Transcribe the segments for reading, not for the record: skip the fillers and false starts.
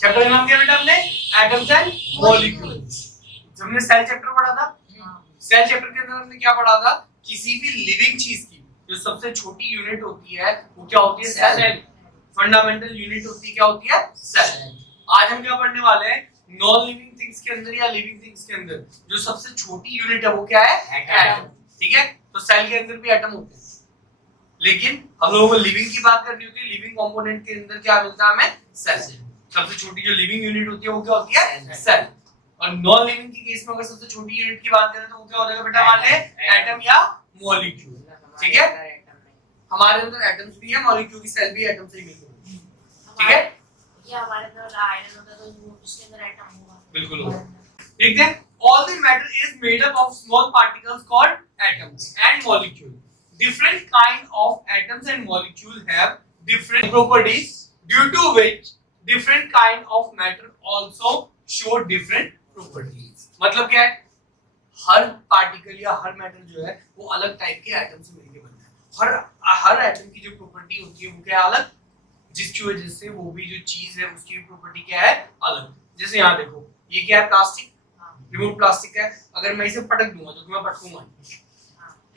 Chapter का नाम क्या बेटा हमने? Atoms and molecules. हमने सेल चैप्टर पढ़ा था। सेल चैप्टर के अंदर हमने क्या पढ़ा था? किसी भी लिविंग चीज की जो सबसे छोटी यूनिट होती है वो क्या होती है? सेल। फंडामेंटल यूनिट होती है क्या होती है? सेल। आज हम क्या पढ़ने वाले हैं? नॉन लिविंग थिंग्स के अंदर या लिविंग थिंग्स के अंदर जो सबसे छोटी यूनिट है वो क्या है? एटम। ठीक है, तो सेल के अंदर भी एटम होते हैं, लेकिन हम लोगों को लिविंग की बात करनी होती है। लिविंग कंपोनेंट के अंदर क्या मिलता है हमें? सेल। सबसे छोटी जो लिविंग यूनिट होती है वो क्या होती है? सेल। और नॉन लिविंग की केस में अगर सबसे छोटी यूनिट की बात करें तो वो क्या हो जाएगा बेटा हमारे? एटम या मॉलिक्यूल। ठीक है, हमारे अंदर एटम्स भी है, मॉलिक्यूल की सेल भी एटम से ही मिलती है। ठीक है, ये हमारे अंदर आयरन होता है तो वो उसके अंदर एटम होगा। बिल्कुल होगा। ठीक है, all the matter is made up of small particles called atoms and molecules. Different kind of atoms and molecules have different properties due to which different kind of matter also show different properties. मतलब क्या है? हर particle या हर matter जो है वो अलग type के atom से मिलकर बनता है। हर एटम की जो प्रॉपर्टी होती है वो क्या है? अलग, जिसकी वजह से वो भी जो चीज है उसकी भी प्रॉपर्टी क्या है? अलग। जैसे यहाँ देखो, ये क्या है? प्लास्टिक। रिमूव प्लास्टिक है, अगर मैं इसे पटक दूंगा तो मैं पटकूंगा,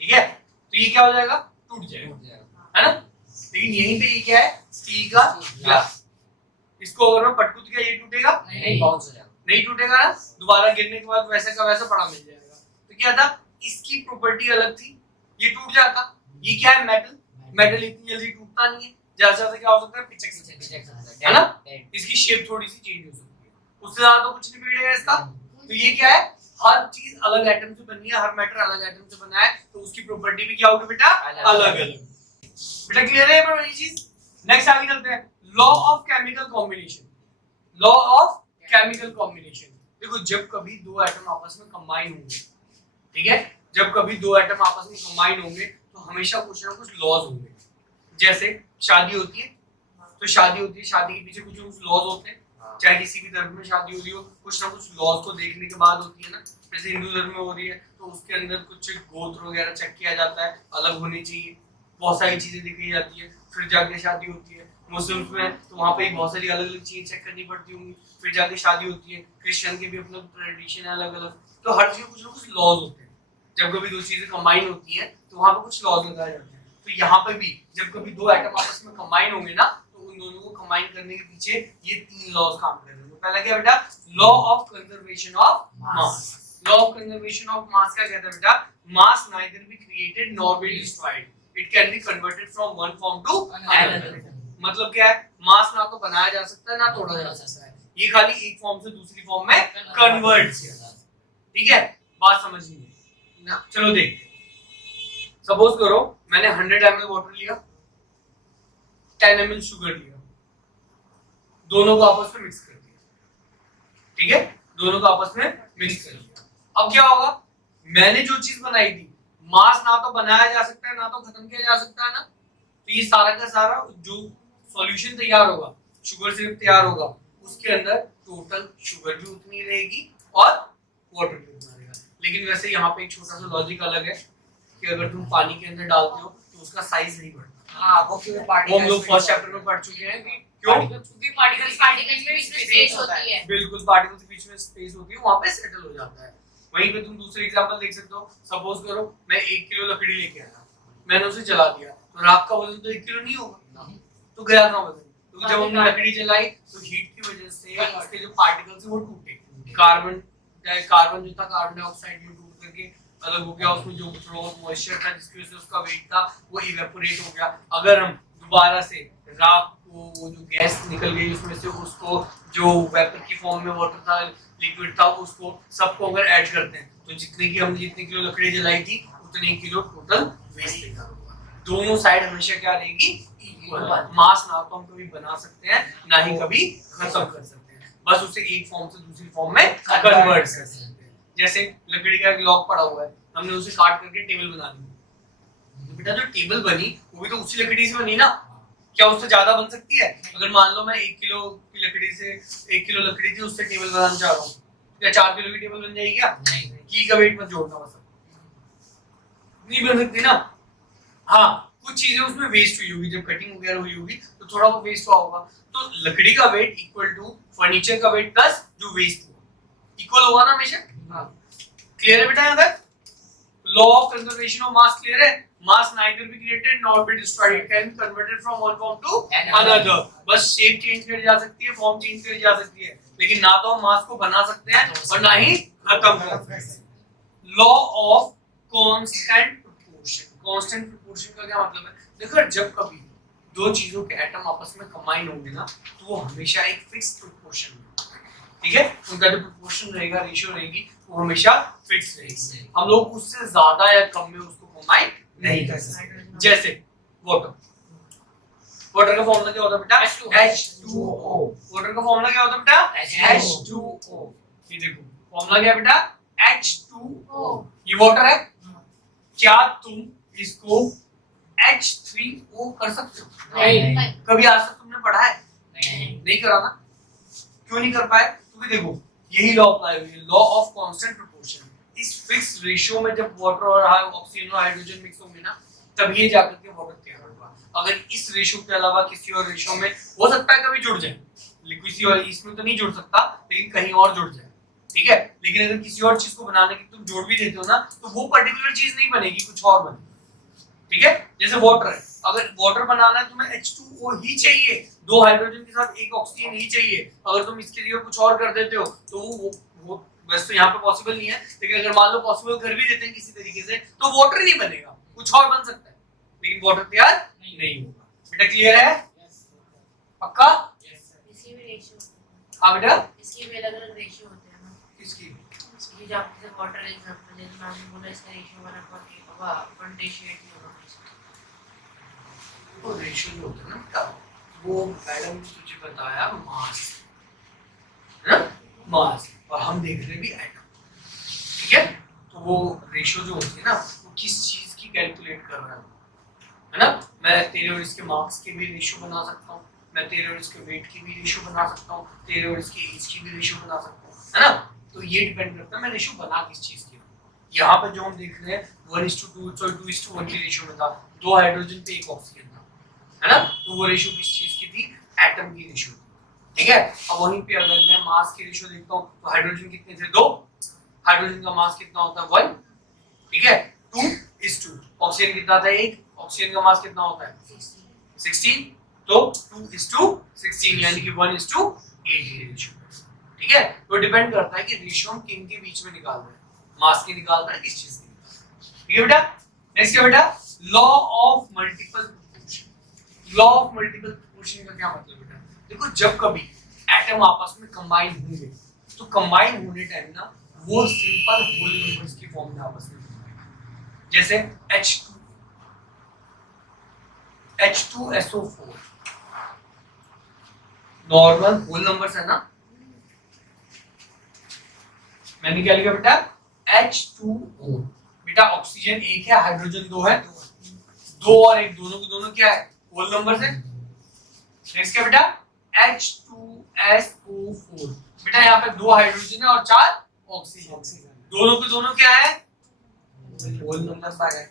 ठीक है, तो ये क्या हो जाएगा? टूट जाएगा, है ना? लेकिन यहीं पे ये क्या है? स्टील का ग्लास। इसको अगर मैं पटकूं तो क्या ये टूटेगा? नहीं, बाउंस हो जाएगा। नहीं टूटेगा ना, दोबारा गिरने के बाद वैसे का वैसा पड़ा मिल जाएगा। तो क्या था? इसकी प्रॉपर्टी अलग थी, ये टूट जाता। ये क्या है? मेटल। मेटल इतनी जल्दी टूटता नहीं है, ज्यादा से ज्यादा क्या हो सकता है? पिचक सकता है ना? इसकी शेप थोड़ी सी चेंज हो सकती है, उससे ज्यादा तो कुछ नहीं बिगड़ेगा इसका। तो ये क्या है? हर चीज अलग एटम से बनी है, हर मैटर अलग एटम से बना है, तो उसकी प्रॉपर्टी भी क्या होगी बेटा? अलग अलग। बेटा क्लियर है ये चीज? नेक्स्ट आगे चलते हैं, law of chemical combination. Law of chemical combination, देखो जब कभी दो एटम आपस में कंबाइन होंगे, ठीक है, जब कभी दो एटम आपस में कंबाइन होंगे तो हमेशा कुछ ना कुछ लॉज होंगे। जैसे शादी होती है तो शादी होती है, शादी के पीछे कुछ ना कुछ लॉज होते हैं। चाहे किसी भी धर्म में शादी हो रही हो, कुछ ना कुछ लॉज को देखने के बाद होती है ना। जैसे हिंदू धर्म में हो रही है तो उसके अंदर कुछ गोत्र वगैरह चेक किया जाता है, अलग होनी चाहिए, बहुत सारी चीजें दिखाई जाती है, फिर जाके शादी होती है। मुस्लिम्स में तो वहाँ पे बहुत सारी अलग अलग चीजें चेक करनी पड़ती होंगी, फिर जाके शादी होती है। क्रिश्चियन के भी अपना ट्रेडिशन है अलग अलग, तो हर चीज कुछ ना कुछ लॉज होते हैं। जब कभी दो चीजें कंबाइन होती है तो वहाँ पे कुछ लॉज लगाए जाते हैं। तो यहाँ पे भी जब कभी दो एटम आपस में कंबाइन होंगे ना तो उन दोनों को कंबाइन करने के पीछे ये तीन लॉज काम कर रहे हैं। तो पहला क्या बेटा? Law of conservation of mass. Law of conservation of mass क्या कहता है बेटा? Mass neither be created nor be destroyed, it can be converted from one form to another. मतलब क्या है? मास ना तो बनाया जा सकता है ना तोड़ा जा सकता है, ये खाली एक फॉर्म से दूसरी फॉर्म में कन्वर्ट किया जाता है। ठीक है, बात समझनी है ना? चलो देखते हैं। सपोज करो मैंने 100 ml वाटर लिया, 10 ml शुगर लिया, दोनों को आपस में मिक्स कर दिया, ठीक है, दोनों को आपस में मिक्स कर दिया। अब क्या होगा? मैंने जो चीज बनाई थी, मास ना तो बनाया जा सकता है ना तो खत्म किया जा सकता है ना, तो ये सारा का सारा जो सॉल्यूशन तैयार होगा, शुगर सिरप तैयार होगा, उसके अंदर टोटल शुगर भी उतनी रहेगी और वाटर भी उतना रहेगा। लेकिन वैसे यहाँ पे एक छोटा सा लॉजिक अलग है कि अगर तुम पानी के अंदर डालते हो तो उसका साइज नहीं बढ़ता। हाँ, वो हम लोग फर्स्ट चैप्टर में पढ़ चुके हैं। क्यों? क्योंकि पार्टिकल्स में स्पेस होती है। बिल्कुल, पार्टिकल्स के बीच में स्पेस होती है, वहां पे सेटल हो जाता है। वहीं पे तुम दूसरे एग्जांपल देख सकते हो। सपोज करो मैं 1 किलो लकड़ी लेके आया, मैंने उसे जला दिया, तो राख का वजन तो 1 किलो नहीं होगा, तो गया कहाँ वजन? क्योंकि जब हमने लकड़ी जलाई तो हीट की वजह से उसके जो पार्टिकल्स हैं वो टूटे। कार्बन जो था कार्बन डाइऑक्साइड में टूट करके अलग हो गया, उसमें जो मॉइस्चर था जिसकी वजह से उसका वेट था वो इवेपोरेट हो गया। अगर हम दोबारा से राख को, वो जो गैस निकल गई उसमें से, उसको जो वेपर की फॉर्म में वाटर था, लिक्विड था, उसको सबको अगर ऐड करते हैं तो जितने किलो लकड़ी जलाई थी उतने किलो टोटल वेस्ट तैयार होगा। दोनों साइड हमेशा क्या रहेगी? इक्वल। मास ना तो हम कभी बना सकते हैं ना ही कभी खत्म कर सकते हैं, बस उसे एक फॉर्म से दूसरी फॉर्म में कन्वर्ट कर सकते हैं। जैसे लकड़ी का एक लॉक पड़ा हुआ है, हमने उसे काट करके टेबल बना दी, तो बेटा जो टेबल बनी वो भी तो उसी लकड़ी से बनी ना, क्या उससे ज्यादा बन सकती है? अगर मान लो मैं 1 किलो की लकड़ी से 1 किलो लकड़ी थी उससे टेबल बनाना चाह रहा हूँ, क्या 4 किलो की टेबल बन जाएगी क्या? नहीं। की का वेट मत जोड़ना, बस नहीं बन सकती ना। हाँ, कुछ चीजें उसमें वेस्ट हुई होगी, जब कटिंग वगैरह हुई होगी तो थोड़ा बहुत वेस्ट हुआ होगा, तो लकड़ी का वेट इक्वल टू फर्नीचर का वेट प्लस जो वेस्ट हुआ इक्वल होगा ना हमेशा। क्लियर है बेटा? यहाँ तक law of conservation of mass clear है? Mass neither be created nor be destroyed, it can be converted from one form to another. बस शेप चेंज करी जा सकती है, फॉर्म चेंज करी जा सकती है, लेकिन ना तो हम मास को बना सकते हैं और ना ही खत्म कर सकते हैं। Law of constant proportion. Constant proportion का क्या मतलब है? देखो जब कभी दो चीजों के एटम आपस में कंबाइन होंगे ना तो वो हमेशा एक फिक्स प्रोपोर्शन में होगा, ठीक है? उनका जो प्रोपोर्शन रहेगा, रेशियो रहेगी, वो हमेशा फिक्स रहेगी। हम लोग उससे ज्यादा या कम में उसको कंबाइन नहीं कर सकते। जैसे वाटर, वाटर का फॉर्मूला क्या होता है बेटा? H2O। वाटर का फॉर्मूला क्या होता है बेटा? H2O। ये देखो फॉर्मूला क्या है बेटा? H2O। ये वाटर है। क्या तुम इसको H3O कर सकते हो? नहीं। कभी आज तक तुमने पढ़ा है? नहीं करा ना। क्यों नहीं कर पाए? क्योंकि देखो यही लॉ अप्लाई हुई है, लॉ ऑफ कांस्टेंट प्रोपोर्शन। इस फिक्स रेशियो में जब वाटर और ऑक्सीजन और हाइड्रोजन मिक्स होंगे ना तब ये जाकर के वाटर तैयार होगा। अगर इस रेशियो के अलावा किसी और रेशियो में हो सकता है कभी जुड़ जाए, किसी और इसमें तो नहीं जुड़ सकता लेकिन कहीं और जुड़ जाए, ठीक है? लेकिन अगर किसी और चीज को बनाने की तुम जोड़ भी देते हो ना तो वो पर्टिकुलर चीज नहीं बनेगी, कुछ और बनेगी, ठीक है? जैसे वाटर है, अगर वाटर बनाना है तुम्हें H2O ही चाहिए, दो हाइड्रोजन के साथ एक ऑक्सीजन ही चाहिए। अगर तुम इसके लिए कुछ और कर देते हो तो वो वैसे तो यहाँ पे पॉसिबल नहीं है, लेकिन अगर मान लो पॉसिबल कर भी देते हैं किसी तरीके से तो वाटर नहीं बनेगा, कुछ और बन सकता है, लेकिन वाटर तैयार नहीं होगा। बेटा क्लियर है? पक्का? इसकी भी रेशियो, हाँ बेटा। इसकी भी अलग-अलग रेशियो होते हैं ना। किसकी? इसकी जो आपने वाटर एग्जांपल जैसे मैंने बोला इसका रेशियो 1/8 होगा, 1 रेशियो 8 होगा। वो रेशियो जो होता है ना बेटा, वो मैडम ने तुझे बताया मास, है ना? मास, और हम देख रहे हैं भी एटम, ठीक है? तो वो रेशियो जो होती है ना वो किस चीज की कैलकुलेट कर रहा है ना? मैं तेरे और इसके मार्क्स के भी रेशियो बना सकता हूँ, मैं तेरे और इसके वेट की भी रेशियो बना सकता हूँ, तेरे और इसकी एज की भी रेशियो बना सकता हूँ, है ना? तो ये डिपेंड करता है मैं रेशियो बना किस चीज की। यहाँ पे जो हम देख रहे हैं 1:2 2:1 की रेशियो में था, दो हाइड्रोजन पे एक ऑक्सीजन था, है ना? तो वो रेशियो किस चीज की थी? एटम की रेशियो, ठीक है? अब वहीं पे अगर मैं मास की रेशियो देखता हूँ तो हाइड्रोजन कितने थे? 2। हाइड्रोजन का मास कितना होता है? 1, ठीक है? 2:2। ऑक्सीजन कितना था? 1। ऑक्सीजन का मास कितना होता है? 16। तो 2:16 यानी कि 1:8 की रेशियो, ठीक है? तो डिपेंड करता है कि रेशियो हम किन के बीच में निकाल रहे हैं, मास की निकाल रहे हैं किस चीज की, ठीक है बेटा? नेक्स्ट क्या बेटा? Law of multiple proportion. Law of multiple proportion का क्या मतलब बेटा? देखो जब कभी एटम आपस में कंबाइन होंगे तो कंबाइन होने टाइम ना वो सिंपल होल नंबर्स की फॉर्म में आपस में होंगे। जैसे H2SO4 नॉर्मल होल नंबर्स है ना? मैंने क्या लिखा बेटा? H2O। बेटा ऑक्सीजन 1 है, हाइड्रोजन 2 है, 2 और 1 दोनों के दोनों क्या है? होल नंबर्स है। नेक्स्ट क्या बेटा? H2SO4। बेटा यहाँ पे 2 हाइड्रोजन है और 4 ऑक्सीजन, दोनों के दोनों क्या है? होल नंबर्स आ गए।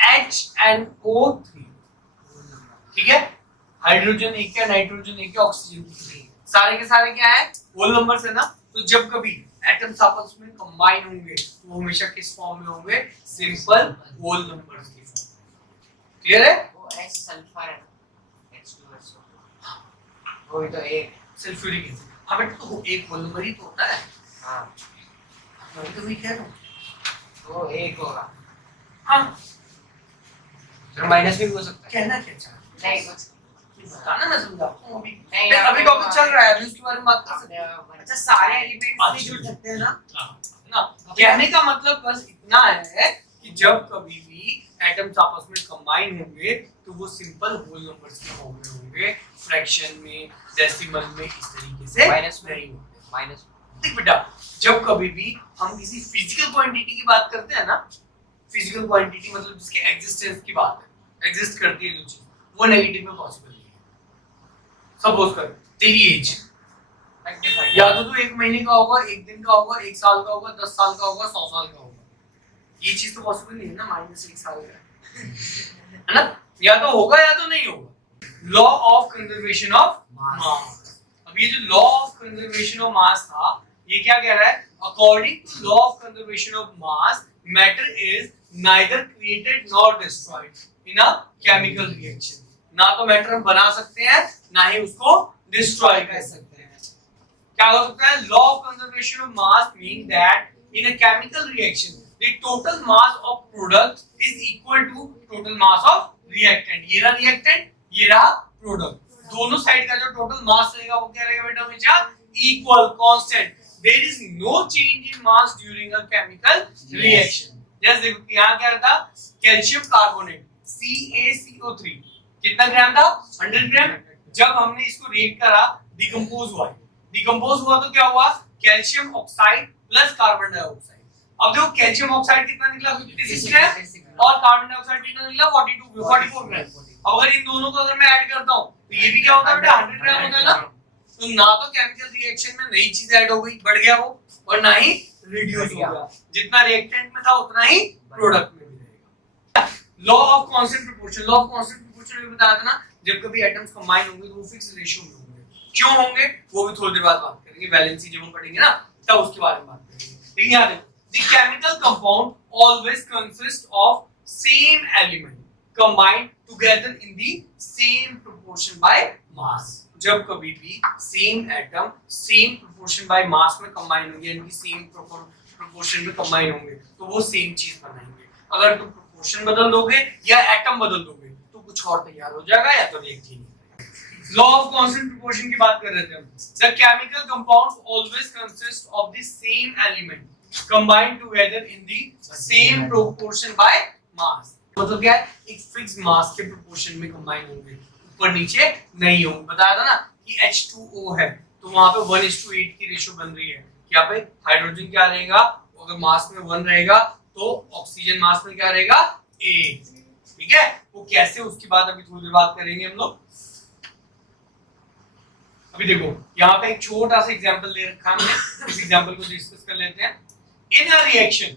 HNO3, ठीक है? हाइड्रोजन 1 है, नाइट्रोजन 1 है, ऑक्सीजन 3, सारे के सारे क्या है? होल नंबर्स है ना? तो जब कभी एटम्स आपस में कंबाइन होंगे तो वो हमेशा किस फॉर्म में होंगे? सिंपल होल नंबर्स की फॉर्म। क्लियर है? वो एच सल्फर है, H2SO, वो भी तो एक, सल्फ्यूरिक एसिड। हाँ बेटा तो एक होल नंबर ही तो होता है। हाँ मैं तो वही कह रहा हूँ। वो एक होगा, हाँ फिर माइनस भी हो सकता है। कहना क्या चाह रहे नहीं कुछ बताना, मैं समझाता हूँ। अभी नहीं, अभी टॉपिक चल रहा है, अभी उसके बारे में बात कर सकते हैं। अच्छा सारे एलिमेंट्स नहीं जुड़ सकते हैं ना? ना कहने का मतलब बस इतना है कि जब कभी भी एटम्स आपस में कंबाइन होंगे तो वो सिंपल होल नंबर्स के फॉर्म में होंगे, फ्रैक्शन में, डेसिमल में, इस तरीके से माइनस में नहीं होंगे। माइनस देख बेटा जब कभी भी हम किसी फिजिकल क्वांटिटी की बात करते हैं ना, फिजिकल क्वांटिटी मतलब जिसके एग्जिस्टेंस की बात है, एग्जिस्ट करती है जो चीज, वो नेगेटिव में पॉसिबल नहीं है। सपोज कर तेरी एज या तो तू 1 महीने का होगा, 1 दिन का होगा, 1 साल का होगा, 10 साल का होगा, 100 साल का होगा। ये चीज तो पॉसिबल नहीं है ना, -1 साल का है ना? या तो होगा या तो नहीं होगा। Law of conservation of mass. अब ये जो law of conservation of mass था, ये क्या कह रहा है? According to law of conservation of mass, matter is neither created nor destroyed in a chemical reaction. ना तो मैटर हम बना सकते हैं, ना ही उसको डिस्ट्रॉय कर सकते हैं। क्या हो सकता है? Law of conservation of mass mean that in a chemical reaction the total mass of product is equal to total mass of reactant. ये रहा रिएक्टेंट, ये रहा प्रोडक्ट। दोनों साइड का जो टोटल मास रहेगा वो क्या रहेगा बेटा? हमेशा equal, constant. There is no change in mass during a chemical reaction. जैसे देखो यहां क्या था? कैल्शियम कार्बोनेट CaCO3 कितना ग्राम था? 100 ग्राम। जब हमने इसको रिएक्ट करा, डिकम्पोज हुआ। डिकम्पोज हुआ तो क्या हुआ? Calcium oxide plus carbon dioxide. अब देखो कैल्शियम ऑक्साइड कितना निकला? 56 ग्राम। और कार्बन डाइऑक्साइड कितना निकला? 44 ग्राम। अब अगर इन दोनों को अगर मैं ऐड करता हूं तो ये भी क्या होता है बेटा? 100 ग्राम होता है ना। तो ना तो केमिकल रिएक्शन में नई चीज ऐड हो गई, बढ़ गया वो, और ना ही रिड्यूस हो गया। जितना रिएक्टेंट में था उतना ही प्रोडक्ट में भी रहेगा। Law of constant proportion. Law of constant proportion में बताया था ना, जब कभी एटम्स कंबाइन होंगे तो वो फिक्स रेशियो में होंगे। क्यों होंगे वो भी थोड़ी देर बाद बात करेंगे। वैलेंसी जब हम पढ़ेंगे ना तब उसके बारे में बात करेंगे। लेकिन याद रखो, the chemical compound always consists of same element combined together in the same proportion by mass। जब कभी भी same atom same proportion by mass में कंबाइन होंगे, यानी कि सेम प्रोपोर्शन में कंबाइन होंगे, तो वो सेम चीज बनाएंगे। अगर तुम प्रोपोर्शन बदल दोगे या एटम बदल दोगे तो कुछ और तैयार हो जाएगा, या तो रिएक्ट ही नहीं करेगा। लॉ ऑफ कांस्टेंट प्रोपोर्शन की बात कर रहे थे हम। The chemical compounds always consist of the same element combined together in the same proportion by mass। मतलब क्या है? एक फिक्स मास के प्रोपोर्शन में कंबाइन होंगे, ऊपर नीचे नहीं होंगे। बताया था ना कि H2O है तो वहां पे 1:8 की रेशियो बन रही है। यहाँ पे हाइड्रोजन क्या रहेगा? अगर मास में 1 रहेगा तो ऑक्सीजन मास में क्या रहेगा? 8। ठीक है, वो कैसे, उसकी बात अभी थोड़ी देर बात करेंगे हम लोग। अभी देखो यहाँ पे एक छोटा सा एग्जांपल दे रखा है हमने, इस एग्जांपल को डिस्कस कर लेते हैं। In a reaction,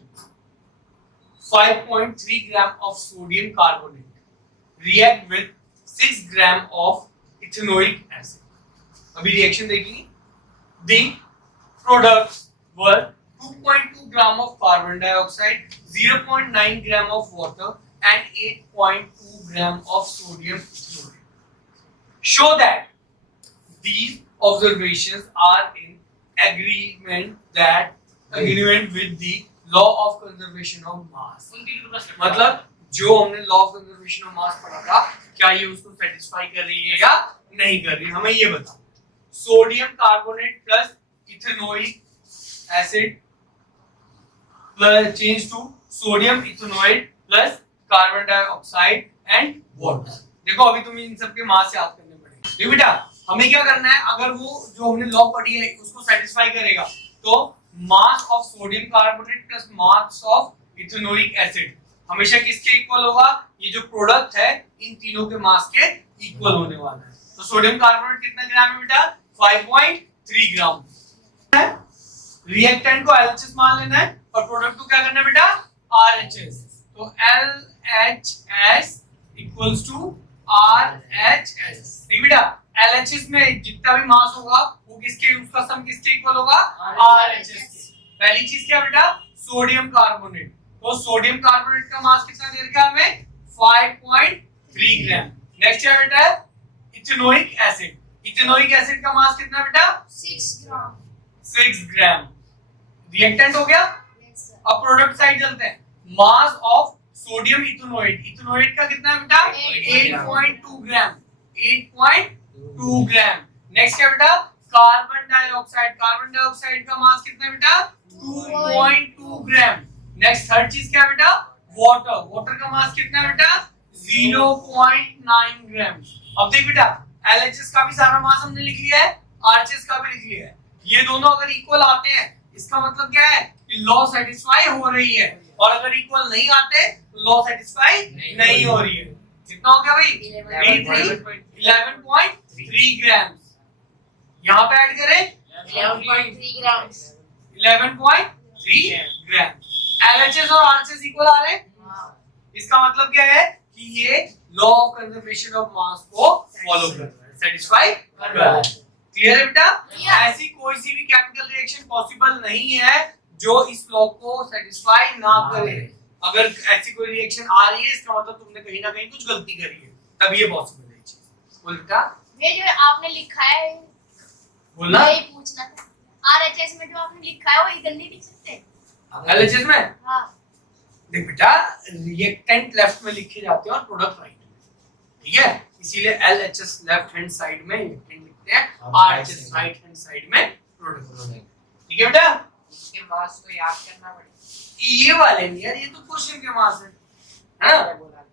5.3 gram of sodium carbonate react with 6 gram of ethanoic acid। अभी रिएक्शन देखेंगे। The products were 2.2 gram of carbon dioxide, 0.9 gram of water, and 8.2 gram of sodium ethanoate। Show that these observations are in agreement with the law of conservation of mass। मतलब जो हमने law of conservation of मास पढ़ा था, क्या ये उसको satisfy कर रही है या नहीं कर रही है? हमें ये बताओ। Sodium carbonate plus ethanoic acid plus change to sodium ethanoate plus carbon dioxide and water. देखो अभी तुम्हें इन सब के मास याद करने पड़ेंगे। देखो बेटा हमें क्या करना है, अगर वो जो हमने लॉ पढ़ी है उसको सेटिस्फाई करेगा तो mass of sodium carbonate plus mass of ethanoic acid हमेशा किसके इक्वल होगा? ये जो प्रोडक्ट है इन तीनों के मास के इक्वल होने वाला है। तो सोडियम कार्बोनेट कितना ग्राम है बेटा? 5.3 ग्राम है। रिएक्टेंट को LHS मान लेना है और प्रोडक्ट को क्या करना है बेटा? RHS। तो LHS इक्वल्स टू RHS। ठीक बेटा, LHS में जितना भी मास होगा वो किसके, उसका सम किसके इक्वल होगा? RHS के। पहली चीज क्या बेटा? Sodium carbonate. तो सोडियम कार्बोनेट का मास कितना दे रखा है हमें? 5.3 ग्राम। नेक्स्ट क्या बेटा है? Ethanoic acid. इथेनोइक एसिड का मास कितना बेटा? 6 ग्राम। 6 ग्राम। रिएक्टेंट हो गया। अब प्रोडक्ट साइड चलते हैं। Mass of sodium इथेनोइड। इथेनोइड का कितना है बेटा? 8.2 ग्राम। 8.2 ग्राम। नेक्स्ट क्या बेटा? Carbon dioxide. कार्बन डाइऑक्साइड का मास कितना है बेटा? 2.2 ग्राम। नेक्स्ट थर्ड चीज क्या बेटा? वाटर। वाटर का मास कितना है बेटा? 0.9 ग्राम। अब देख बेटा LHS का भी सारा मास हमने लिख लिया है, RHS का भी लिख लिया है। ये दोनों अगर इक्वल आते हैं इसका मतलब क्या है कि लॉ सेटिस्फाई हो रही है, और अगर इक्वल नहीं आते तो लॉ सेटिस्फाई नहीं हो रही है। कितना हो गया भाई? 11.3 ग्राम। यहाँ पे ऐड करें 11.3 ग्राम। 11.3 ग्राम। LHS और RHS इक्वल आ रहे हैं। इसका मतलब क्या है कि ये लॉ ऑफ कंजर्वेशन ऑफ मास को फॉलो कर रहा है, सेटिस्फाई कर रहा है। क्लियर है बेटा? ऐसी कोई सी भी केमिकल रिएक्शन पॉसिबल नहीं है जो इस लॉ को सेटिस्फाई ना करे। अगर ऐसी कोई रिएक्शन आ रही है इसका मतलब तुमने कहीं ना कहीं कुछ गलती करी है, तब ये पॉसिबल है ये चीज। बोल बेटा, ये जो आपने लिखा है बोलना यही पूछना था। आरएचएस में जो आपने लिखा है वो इधर नहीं लिख सकते? एलएचएस में हाँ देख बेटा, रिएक्टेंट लेफ्ट में लिखे जाते हैं और प्रोडक्ट राइट में, ठीक है? इसीलिए एलएचएस लेफ्ट हैंड साइड में रिएक्टेंट लिखते हैं, आरएचएस राइट हैंड साइड में प्रोडक्ट। ठीक है बेटा? इसके मास को याद करना पड़ेगा। ये वाले नहीं यार, ये तो क्वेश्चन के मास है ना? बोला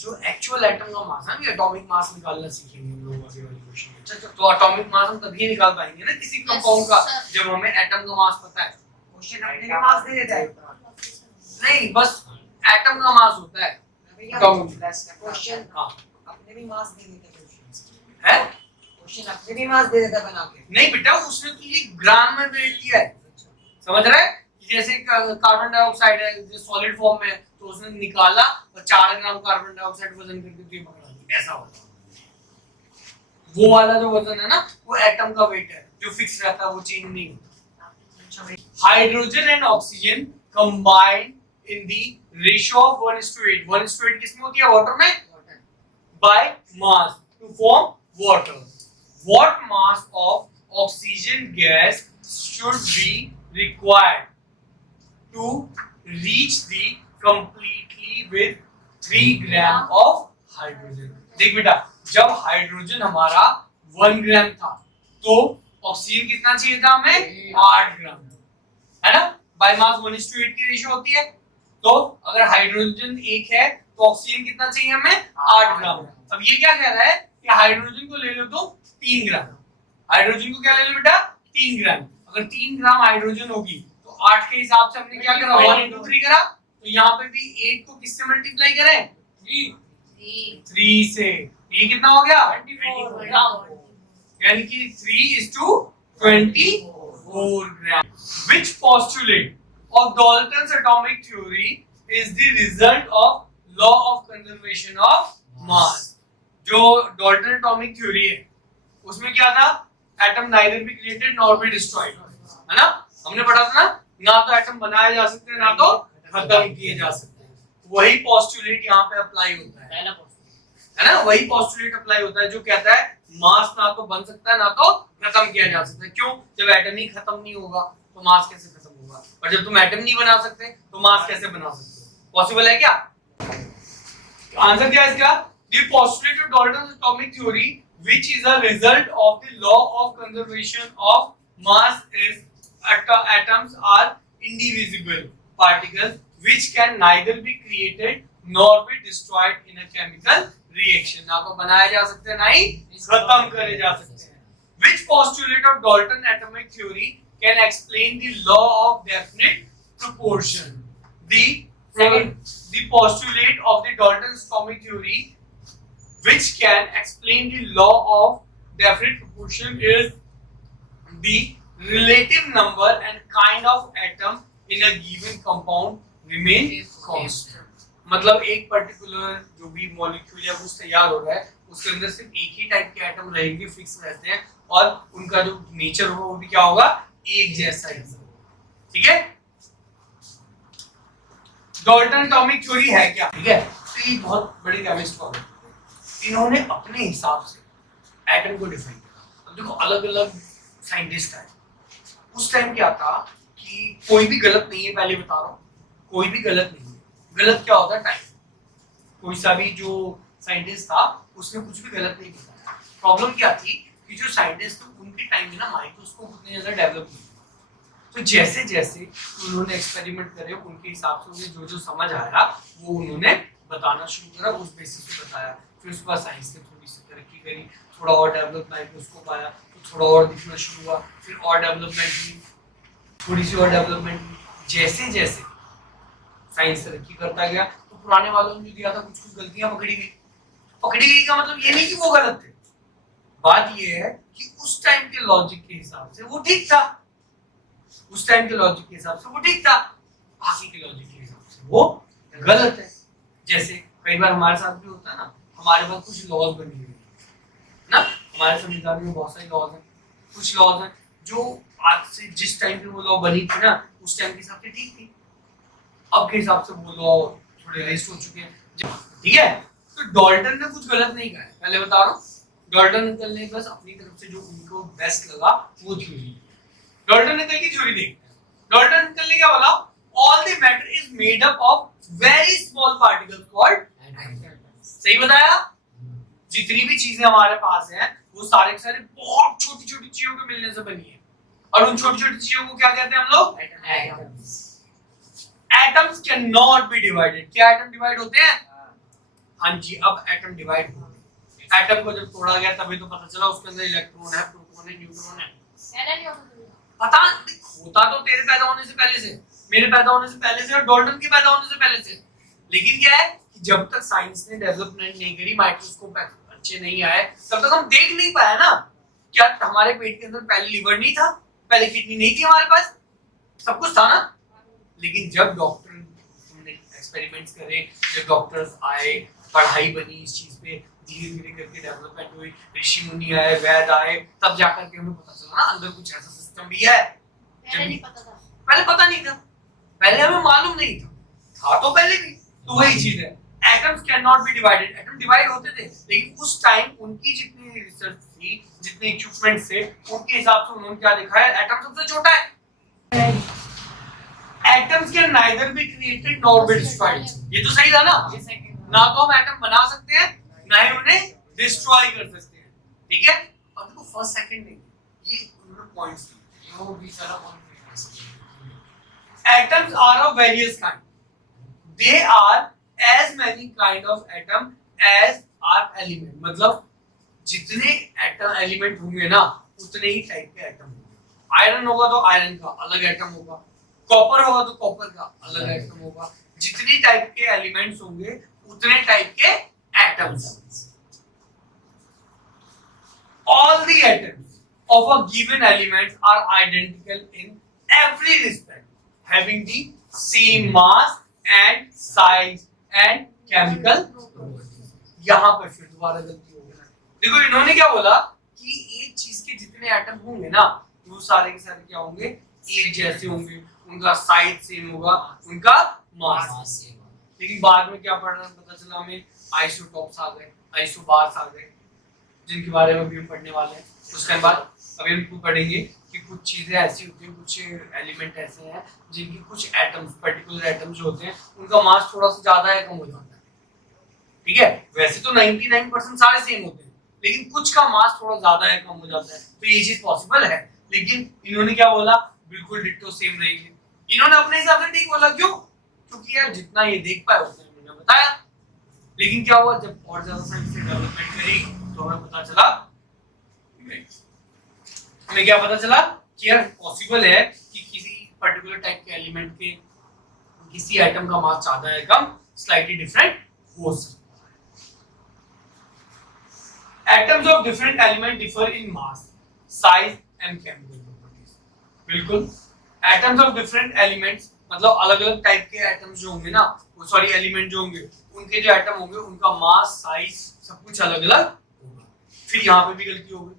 जो एक्चुअल एटम का मास है, हम एटॉमिक मास निकालना सीखेंगे हम लोग आगे वाले क्वेश्चन में। अच्छा, तो एटॉमिक मास हम तभी निकाल पाएंगे ना किसी कंपाउंड का जब हमें एटम का मास पता है। क्वेश्चन अपने भी मास दे देता है। नहीं, बस एटम का मास होता है। क्वेश्चन हाँ अपने भी मास दे देता है। है? क्वेश्चन अपने भी मास दे देता बना के। नहीं बेटा, उसने तो ये ग्राम में वेट किया है, समझ रहे हैं? जैसे कार्बन डाइऑक्साइड है जो सॉलिड फॉर्म में है, तो उसने निकाला और 4 ग्राम कार्बन डाइऑक्साइड वजन करके तो ये पकड़ा लिया, ऐसा होता है। वो वाला जो वजन है ना, वो एटम का वेट है जो फिक्स रहता है, वो चेंज नहीं होता। Hydrogen and oxygen combined in the ratio of 1:8। 1:8 किसमें होती है? वाटर में। By mass to form water. What mass of oxygen gas should be required to reach the completely with 3 gram of hydrogen? देख बेटा, जब hydrogen हमारा 1 ग्राम था तो ऑक्सीजन कितना चाहिए था हमें? 8 ग्राम, है ना? बाय मास 1:8 की रेशियो होती है। तो अगर हाइड्रोजन 1 है तो ऑक्सीजन कितना चाहिए हमें? 8 ग्राम। अब ये क्या कह रहा है कि हाइड्रोजन को ले लो तो 3 ग्राम। हाइड्रोजन को क्या ले लो बेटा? 3 ग्राम। अगर 3 ग्राम हाइड्रोजन होगी तो 8 के हिसाब से हमने क्या करा? 1 into 3 करा। तो यहाँ पे भी 8 को किससे मल्टीप्लाई करें? 3 से। ये कितना हो गया? 24। यानी कि 3:24 ग्राम। Which postulate of Dalton's atomic theory is the result of law of conservation of mass? जो डाल्टन एटॉमिक थ्योरी है उसमें क्या था? Atom neither be created nor be destroyed, है ना? हमने पढ़ा था ना तो एटम बनाए जा सकते हैं ना तो खत्म किए जा सकते हैं। वही पोस्टुलेट यहाँ पे अप्लाई होता है ना? वही पोस्टुलेट अप्लाई होता है जो कहता है मास ना तो बन सकता है ना तो खत्म किया जा सकता है। क्यों? जब एटम ही खत्म नहीं होगा तो मास कैसे खत्म होगा? और जब तुम एटम नहीं बना सकते तो मास कैसे बना सकते हो? पॉसिबल है क्या? आंसर क्या है इसका? The postulate of Dalton's atomic theory, which is a result of the law of conservation of mass, is atoms are indivisible particles which can neither be created nor be destroyed in a chemical reaction. ना तो बनाए जा सकते ना ही खत्म करे जा सकते हैं। Which postulate of Dalton atomic theory can explain the law of definite proportion? The postulate of the Dalton's atomic theory which can explain the law of definite proportion is the relative number and kind of atom in a given compound remain constant। मतलब एक particular जो भी molecule या कुछ तैयार हो रहा है उसके अंदर सिर्फ एक ही टाइप के एटम रहेंगे, फिक्स रहते हैं, और उनका जो नेचर होगा वो भी क्या होगा? एक जैसा ही। ठीक है? डाल्टन एटॉमिक थ्योरी है क्या? ठीक है, तो ये बहुत बड़ी केमिस्ट फॉर्म है। इन्होंने अपने हिसाब से एटम को डिफाइन किया। अब देखो अलग अलग साइंटिस्ट आए। उस टाइम क्या था कि कोई भी गलत नहीं है, पहले बता रहा हूँ, कोई भी गलत नहीं है। गलत क्या होता है? टाइम। कोई सा भी जो साइंटिस्ट था उसने कुछ भी गलत नहीं बताया। प्रॉब्लम क्या थी कि जो साइंटिस्ट थे उनके टाइम में ना माइक्रोस्कोप उतने ज्यादा डेवलप नहीं थे। तो जैसे जैसे उन्होंने एक्सपेरिमेंट करे उनके हिसाब से उन्हें जो जो समझ आया वो उन्होंने बताना शुरू करा, उस बेसिस पे बताया। फिर उसके बाद साइंस ने थोड़ी सी तरक्की करी, थोड़ा और डेवलप माइक्रोस्कोप आया तो थोड़ा और दिखना शुरू हुआ, फिर और डेवलपमेंट हुई, थोड़ी सी और डेवलपमेंट हुई। जैसे जैसे साइंस तरक्की करता गया तो पुराने वालों ने जो दिया था कुछ कुछ गलतियां पकड़ी गई। पकड़ी गई का मतलब ये नहीं कि वो गलत थे, बात ये है कि उस टाइम के लॉजिक के हिसाब से वो ठीक था, उस टाइम के लॉजिक के हिसाब से वो ठीक था, बाकी के लॉजिक के हिसाब से वो गलत है। जैसे कई बार हमारे साथ भी होता है ना, हमारे पास कुछ लॉज बने हुए हैं ना, हमारे संविधान में बहुत सारे लॉज हैं, कुछ लॉज हैं जो आज से जिस टाइम पे वो लॉ बनी थी ना उस टाइम के हिसाब से ठीक थी, अब के हिसाब से वो लॉ थोड़े रेस्ट हो चुके हैं, ठीक है। तो डॉल्टन ने कुछ गलत नहीं कहा है, पहले बता रहा हूँ। डॉल्टन अंकल ने बस अपनी तरफ से जो उनको बेस्ट लगा वो थ्योरी, डॉल्टन अंकल की थ्योरी देखते हैं। डॉल्टन अंकल ने क्या बोला, all the matter is made up of very small particles called, सही बताया, जितनी भी चीजें हमारे पास हैं वो सारे के सारे बहुत छोटी छोटी चीजों के मिलने से बनी है, और उन छोटी छोटी चीजों को क्या कहते हैं हम लोग, atoms can not be divided. क्या एटम डिवाइड होते हैं? हाँ जी, अब एटम डिवाइड हो गए। एटम को जब तोड़ा गया तभी तो पता चला उसके अंदर इलेक्ट्रॉन है, प्रोटॉन है, न्यूट्रॉन है। पहले नहीं होता पता होता तो तेरे पैदा होने से पहले से, मेरे पैदा होने से पहले से, और डॉल्टन के पैदा होने से पहले से। लेकिन क्या है कि जब तक साइंस ने डेवलपमेंट नहीं करी, माइक्रोस्कोप अच्छे नहीं आए, तब तक हम देख नहीं पाया ना। क्या हमारे पेट के अंदर पहले लिवर नहीं था, पहले किडनी नहीं थी हमारे पास, सब कुछ था ना। लेकिन जब डॉक्टर हमने एक्सपेरिमेंट्स करे, जब डॉक्टर्स आए, पढ़ाई बनी इस चीज पे, धीरे धीरे करके डेवलपमेंट हुई, ऋषि मुनि आए, वैद आए, तब जाकर के हमें पता चला ना अंदर कुछ ऐसा सिस्टम भी है। पहले नहीं पता था, पहले पता नहीं था, पहले हमें मालूम नहीं था तो पहले भी। तो वही चीज है, atoms can not be divided. Atom divide होते थे, लेकिन उस टाइम उनकी जितनी रिसर्च थी, जितने इक्विपमेंट थे, उनके हिसाब से उन्होंने क्या देखा है, एटम सबसे छोटा है। Atoms can neither be created nor be destroyed. ये तो सही था ना, ना तो हम एटम बना सकते हैं, ना ही उन्हें डिस्ट्रॉय कर सकते हैं, ठीक है। अब देखो फर्स्ट सेकंड नहीं, ये उन्होंने पॉइंट्स दिए, वो भी सारा point. Atoms are of various kind. They are as many kind of atom as are element. मतलब जितने एटम एलिमेंट होंगे ना उतने ही टाइप के एटम होंगे। आयरन होगा तो आयरन का अलग एटम होगा, कॉपर होगा तो कॉपर का अलग एटम होगा। जितनी टाइप के एलिमेंट्स होंगे उतने टाइप के atoms. All the atoms of a given element are identical in every respect, having the same mass and size and chemical properties. यहाँ पर फिर दोबारा गलती हो गई। देखो इन्होंने क्या बोला कि एक चीज के जितने एटम होंगे ना वो सारे के सारे क्या होंगे, एक जैसे होंगे, उनका साइज सेम होगा, उनका मास सेम होगा। लेकिन बाद में क्या पढ़ना पता चला हमें, आइसोटॉप्स आ गए, आइसोबार्स आ गए, जिनके बारे में अभी हम पढ़ने वाले हैं। उसके बाद अभी हम पढ़ेंगे कि कुछ चीजें ऐसी होती हैं, कुछ एलिमेंट ऐसे हैं जिनकी कुछ एटम्स, पर्टिकुलर एटम्स जो होते हैं उनका मास थोड़ा सा ज्यादा या कम हो जाता है, ठीक है। वैसे तो 99% सारे सेम होते हैं, लेकिन कुछ का मास थोड़ा ज्यादा या कम हो जाता है, तो ये चीज पॉसिबल है। लेकिन इन्होंने क्या बोला, बिल्कुल डिट्टो सेम रहेंगे। इन्होंने अपने हिसाब से ठीक बोला, क्यों? क्योंकि यार जितना ये देख पाए उतना मैंने बताया। लेकिन क्या हुआ, जब और ज्यादा साइंस से डेवलपमेंट करी तो हमें पता चला, हमें क्या पता चला कि यार पॉसिबल है कि किसी पर्टिकुलर टाइप के एलिमेंट के किसी एटम का मास ज्यादा है कम, स्लाइटली डिफरेंट हो सकता है। Atoms of different element differ in mass, size and chemical properties. बिल्कुल, एटम्स ऑफ डिफरेंट एलिमेंट्स मतलब अलग-अलग टाइप के एटम्स जो होंगे ना, वो सॉरी एलिमेंट जो होंगे, उनके जो एटम होंगे उनका मास, साइज सब कुछ अलग-अलग होगा। फिर यहाँ पे भी गलती हो गई,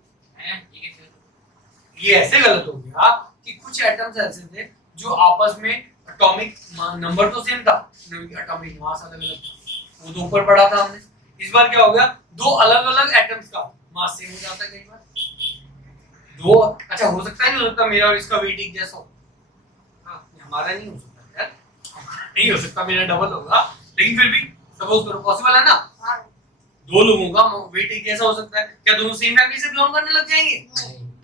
ये ऐसे गलत हो गया कि कुछ एटम्स ऐसे थे जो आपस में एटॉमिक नंबर तो सेम था, उनकी एटॉमिक मास अलग-अलग था, वो तो ऊपर पढ़ा था हमने। इस बार क्या हो गया, दो अलग-अलग एटम्स का मास सेम हो जाता है कई बार। दो, अच्छा हो सकता है, नहीं हो सकता मेरा और इसका वेट एक जैसा हो, हमारा नहीं हो सकता यार, नहीं हो सकता, मेरा डबल होगा, लेकिन फिर भी सपोज करो पॉसिबल है ना, दो लोगों का वेट एक जैसा हो सकता है। क्या दोनों सेम फैमिली से बिलोंग करने लग जाएंगे?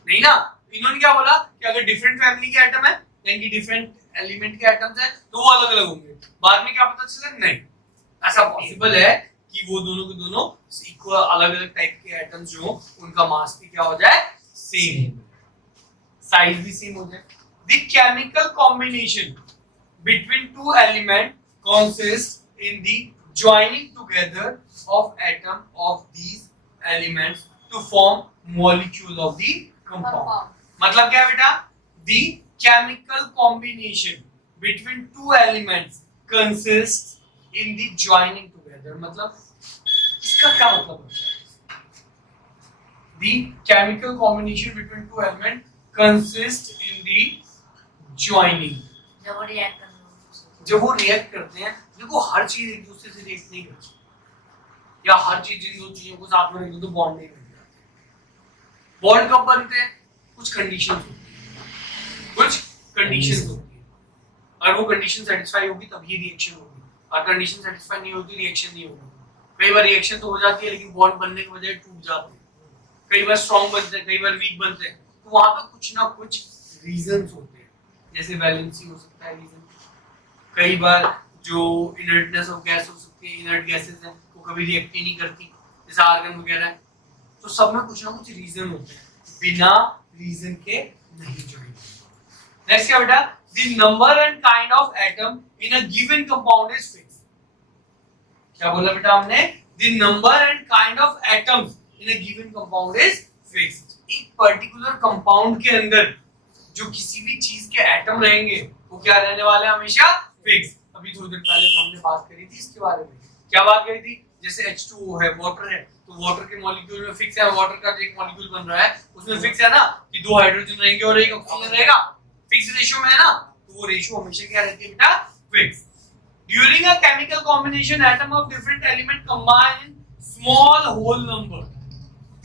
नहीं ना। इन्होंने क्या बोला कि अगर डिफरेंट फैमिली के एटम है यानी कि डिफरेंट एलिमेंट के एटम्स है तो वो अलग अलग होंगे। बाद में क्या पता चला, नहीं ऐसा पॉसिबल है कि वो दोनों के दोनों इक्वल अलग अलग टाइप के एटम्स जो उनका मास भी क्या हो जाए, सेम, साइज भी सेम हो जाए। The chemical combination between two element consist in the joining together of atom of these elements to form molecule of the compound. मतलब क्या बेटा, the chemical combination between two elements consists in the joining together together मतलब इसका क्या मतलब होता है? The chemical combination between two elements consists in the joining. जब वो रिएक्ट करते जब वो रिएक्ट करते हैं, देखो हर चीज एक दूसरे से रिएक्ट नहीं करती, या हर चीज जिन दो चीजों को साथ में रख दो तो बॉन्ड नहीं बन जाते। बॉन्ड कब बनते हैं? कुछ कंडीशंस होती है, कुछ कंडीशंस होती है। अगर वो कंडीशन सेटिस्फाई होगी तभी रिएक्शन होगी, और कंडीशन सेटिस्फाई नहीं होती रिएक्शन नहीं होगी। कई बार रिएक्शन तो हो जाती है लेकिन बॉन्ड बनने के बजाय टूट जाते हैं, कई बार स्ट्रॉन्ग बनते हैं, कई बार वीक बनते हैं। तो वहां पे कुछ ना कुछ रीजंस होते हैं, जैसे वैलेंसी हो सकता है रीजन, कई बार जो इनर्टनेस ऑफ गैस हो सकती है, इनर्ट गैसेस हैं वो कभी रिएक्ट ही नहीं करती, जैसे आर्गन वगैरह है। तो सब में कुछ ना कुछ रीजन होते हैं, बिना रीजन के नहीं जुड़ेंगे। नेक्स्ट क्या बेटा? The number and kind of atom in a given compound is fix. क्या बोला बेटा हमने? The number and kind of atoms in a given compound is fixed. एक पर्टिकुलर कंपाउंड के अंदर जो किसी भी चीज के एटम रहेंगे वो क्या रहने वाले हैं? हमेशा फिक्स। अभी थोड़ी देर पहले हमने बात करी थी इसके बारे में। क्या बात करी थी? जैसे H2O है, वाटर है, तो वाटर के मॉलिक्यूल में फिक्स है, वाटर का एक मॉलिक्यूल बन रहा है उसमें फिक्स है ना कि 2 हाइड्रोजन रहेंगे और 1 ऑक्सीजन रहेगा, फिक्स रेशियो में है ना, तो वो रेशियो हमेशा क्या रहती है बेटा? Fix. During a chemical combination, atom of different element combine in small whole number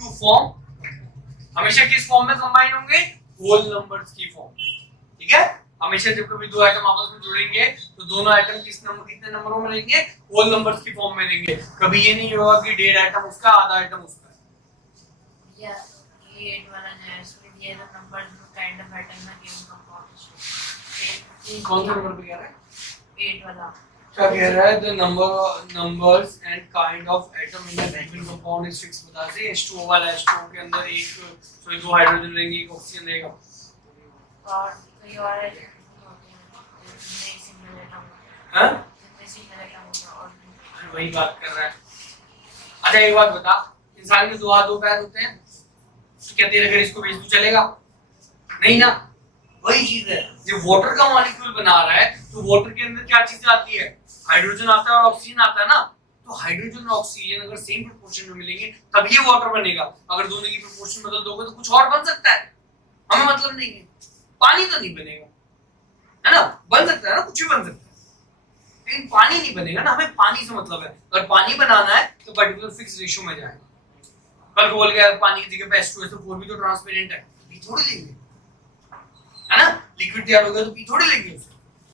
to form, हमेशा किस फॉर्म में कंबाइन होंगे? होल नंबर्स की फॉर्म में। ठीक है, हमेशा जब कभी दो आइटम आपस में जुड़ेंगे तो दोनों आइटम कितने नंबरों में रहेंगे? होल नंबर्स की फॉर्म में रहेंगे। कभी ये नहीं होगा कि 1.5 आइटम उसका आधा आइटम उसका। या ये 8 वाला जो है इसमें दिए the numbers of kind of atom ना गिवन कंपाउंड। कौन सा नंबर पे कह रहा है? 8 वाला क्या कह रहा है? The numbers and kind of atom in a given compound is fix. बता दे H2O वाला, H2O के अंदर एक 2 हाइड्रोजन रहेंगे, 1 ऑक्सीजन रहेगा। और कई और होते हैं जिनमें सिंगल एटम हां, जिनमें सिंगल एटम होता और वही बात कर रहा है। अच्छा एक बात बता, इंसान के 2 हाथ 2 पैर होते हैं, तो क्या तेरे अगर इसको बेच दूं चलेगा? नहीं ना। वही चीज है, जब वाटर का मॉलिक्यूल बना रहा है तो वाटर के अंदर क्या चीज आती है? हाइड्रोजन आता है और ऑक्सीजन आता है ना। तो हाइड्रोजन और ऑक्सीजन अगर सेम प्रोपोर्शन में मिलेंगे तब ये वाटर बनेगा। अगर दोनों की प्रोपोर्शन बदल दोगे तो कुछ और बन सकता है, हमें मतलब नहीं है। पानी तो नहीं बनेगा, है ना? बन सकता है ना, कुछ भी बन सकता है, लेकिन पानी नहीं बनेगा ना। हमें पानी से मतलब है, अगर पानी बनाना है तो पर्टिकुलर फिक्स रेशियो में जाएगा। कल को बोल गया पानी की जगह पे H2SO4 भी तो ट्रांसपेरेंट है, पी थोड़ी लेंगे, है ना? लिक्विड तैयार हो गया तो पी थोड़ी लेंगे।